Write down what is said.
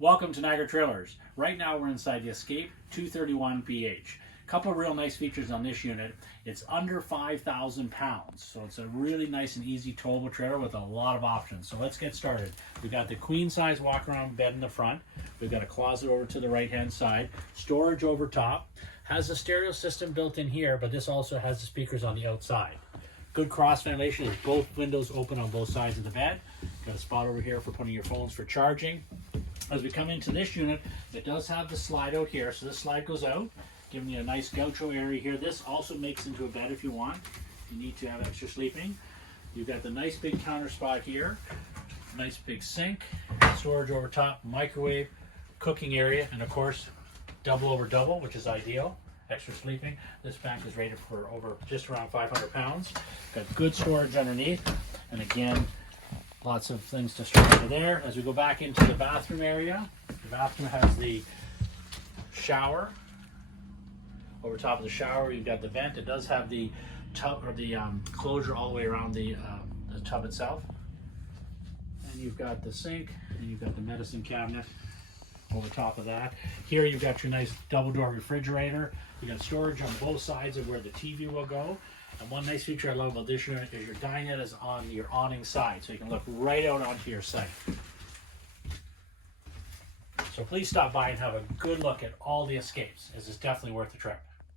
Welcome to Niagara Trailers. Right now we're inside the Escape 231BH. Couple of real nice features on this unit. It's under 5,000 pounds, so it's a really nice and easy towable trailer with a lot of options. So let's get started. We've got the queen size walk around bed in the front. We've got a closet over to the right hand side. Storage over top. Has a stereo system built in here, but this also has the speakers on the outside. Good cross ventilation as both windows open on both sides of the bed. Got a spot over here for putting your phones for charging. As we come into this unit, it does have the slide out here, so this slide goes out, giving you a nice gaucho area here. This also makes into a bed if you want. You need to have extra sleeping. You've got the nice big counter spot here, nice big sink, storage over top, microwave, cooking area, and of course, double over double, which is ideal. Extra sleeping. This back is rated for just around 500 pounds. Got good storage underneath, and again, lots of things to store over there. As we go back into the bathroom area, the bathroom has the shower. Over top of the shower, you've got the vent. It does have the tub or the closure all the way around the tub itself. And you've got the sink, and you've got the medicine cabinet over top of that. Here you've got your nice double door refrigerator. You got storage on both sides of where the TV will go. And one nice feature I love about this unit is your dinette is on your awning side, so you can look right out onto your site. So please stop by and have a good look at all the Escapes, as it's definitely worth the trip.